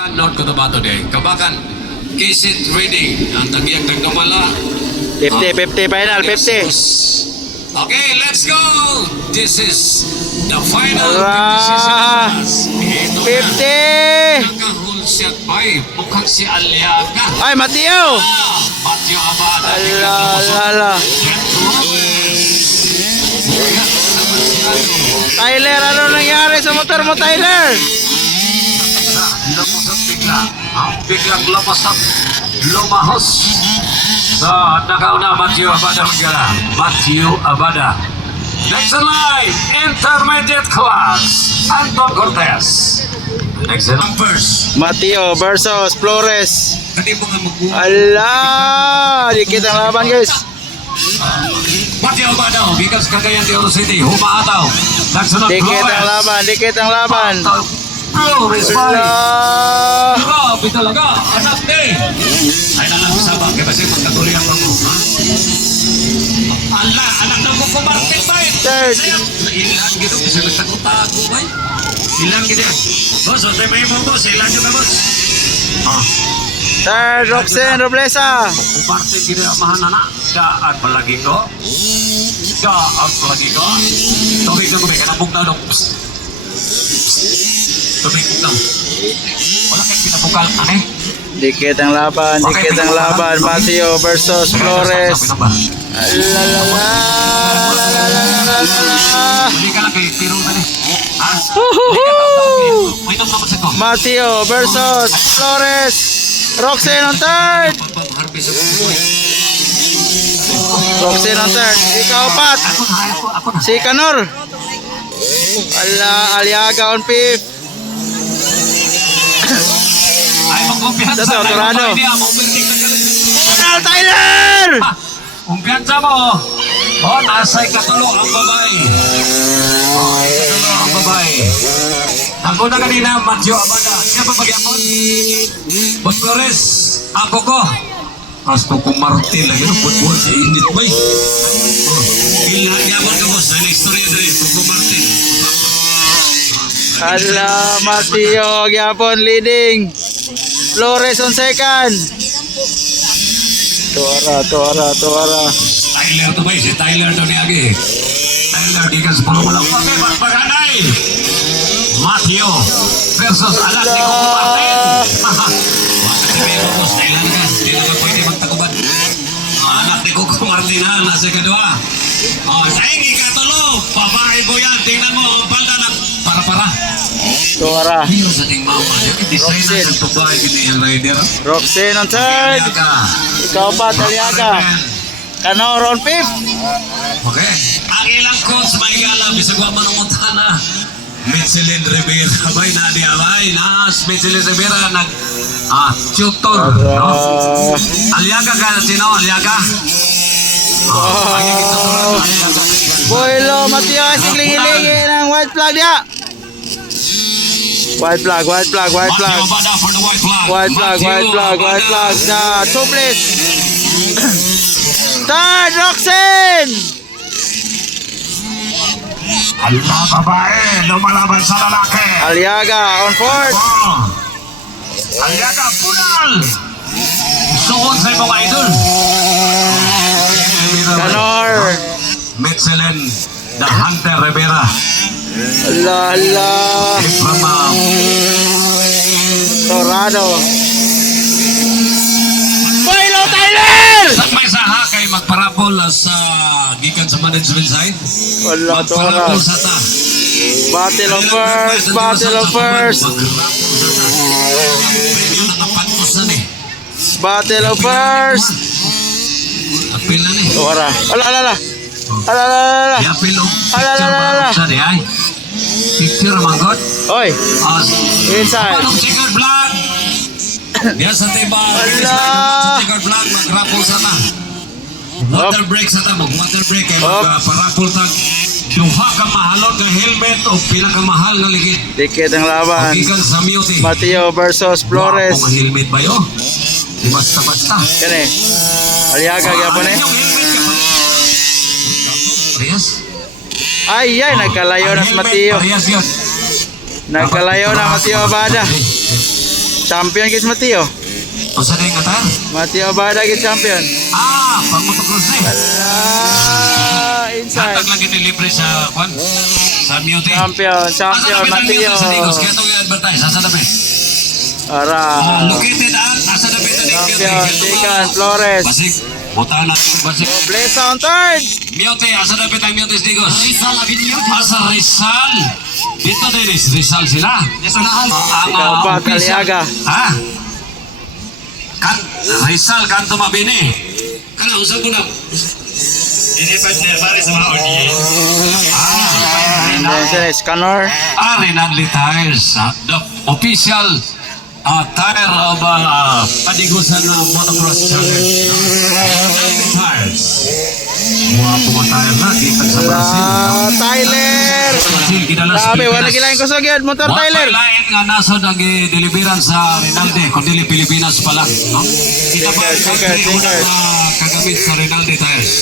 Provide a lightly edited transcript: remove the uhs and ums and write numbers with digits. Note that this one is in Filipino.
Kabakan, note ko ba ito din? Kabakan, Kisit Reading. Ang tagyag nagdumala. 50 final, 50. Okay, let's go! This is the final Ala! 50. 50. Nakahul siya bay. Mukhang si Aliaga. Ay, Mateo! Matthew Abada. Ala. Tyler, ano nangyari sa motor mo, Tyler? Lumos at bigla. Ang biglang lumos at lumahos. Sa nakauna, Matthew Abada magala. Matthew Abada. Next in line, intermediate class, Anton Cortez. Next in line, first. Mateo versus Flores. Kani mo nga magbuha. Ala! Dikit ang laban, guys. Matthew Abada, bigas Cagayan de Oro City, humaataw. Nagsunod, Dikit ang laban, dikit ang laban. Flores, pare. Ala! Grabe talaga, anak ni. Ay nalang sabang, kaya kasi magkatuloy ang mga. Ala, anak na ko kumartin ba? Third. Ilan gitu, bisa nagtago-tago ba? Ilan gitu. Boss, o tayo may mo boss, ilan yun ka boss? Third, Roxen Roblesa. Kumartin gitu ang mahanana. Daan palagi ko. Daan palagi ko. Tubig na kami, kanabog na dong. Tubig na. Wala kayo pinabukal, ane? Dikit ang laban, dikit ang laban. Mateo versus Flores. Alalala. Hindi ka lang kayo, tiro na ni. Ha? May naman naman sa ko. Mateo versus Flores. Roxen on third. Pagpapaharbis sa buhay. Roxen on third. Ikaw pat. Ako na. Si Kanor. Ala, Aliaga on fifth. Ay, mag-umpiyansa. Ito, Torado. Final Tyler! Umpiyansa mo. Oh, nasa ikatulo ang babae. Oh, ikatulo ang babae. Ang una kanina, Matthew Abada. Siya pa magyapon? Boss Flores, ako ko. Asko kong Martin lagi ng buwan sa init ba eh. Ilang ka boss, na istorya na rin, Coco Martin. Ala, Mateo gyapon leading. Flores on second. Tuara. Tyler to ba eh, si Tyler to niagi. Tyler, di ka sa pangamalang pati, magpaganay. Matthew versus anak ni Coco Martin. Kasi may boss, Tyler ka. Hindi na ka pwede magtaguban. Anak ni Coco Martin ha, nasa kadua. Oh, sayang ikatulo. Babae mo yan. Tingnan mo, ang palda na para-para. Tuara. Hiyo sa ting mama. Yung design na ng babae gini yung rider. Roxen on third. Ikaw pat, Aliaga. Kanor on fifth. Okay. Ang ilang coach may gala bisag wa man umutana. Michelin Rivera bay na di abay na Michelin Rivera nag tutor. No? Aliaga ka sino Aliaga? Boylo, Mateo siglingi-lingi ng white flag dia. White flag. Matthew Abada for the white flag. White flag na tubeless. Third, Roxen. Allah babae lumalaban sa lalaki. Aliaga on fourth. Aliaga punal. Suot sa mga idol. Kanor. Michelin the Hunter Rivera. Ala. From Torado. Boylo, Tyler. sa may saha kay magparapol sa gikan sa management side. Wala, Tora. Magparapol sa ta. Battle of first. Magparapol sa Battle of first. Apil na ni. Tora. Ala. Apil o Ala. picture ba sa di ay? Picture manggot. Oy, inside. Anong checkered flag? Diyan sa tiba. Ala. Checkered flag magrapol sa ta. Water break sa ta. Water break kay magparapol ta. Duha ka mahalon nga helmet o pinakamahal na ligid. Dikit ang laban. Gikan sa Mute. Mateo versus Flores. Mga helmet ba yun? Di basta-basta. Kani. Aliaga gyapon eh. Yung helmet ka pa. Parehas? Ay, nagkalayo na si Mateo. Parehas yun. Nagkalayo na Mateo Abada. champion kis Mateo. O sa nga tar? Mateo Barda gid champion. Pang motocross eh. Inside. Hatag lang libre sa kwan. Sa Mute. Champion Mateo. Sa Digos. Kaya itong i-advertise. Asa dapit? Ara. Located at asa dapit na Champion Chican Flores. Basig. Buta na. Basig. Place on third. Mute. Asa dapit ang Mute Digos? Asa Rizal. Dito din Rizal sila. Ikaw pa, Kaliaga. Ha? Rizal kanto mabini. Kana usap ko na. Ini pa para sa mga audience. Then Scanner. Rinaldi Tires, the official tire of Padigusan na motocross challenge. Rinaldi Tires. Mga pumatire na, kita sa Brazil. Tyler. Brazil, kinalas Sabi, wala gilain ko sa gyud motor Tyler. Wala lain nga nasa nag-deliveran sa Rinaldi, kundi Pilipinas pa lang. No? Kita pa Sticker. kagamit sa Rinaldi Tires.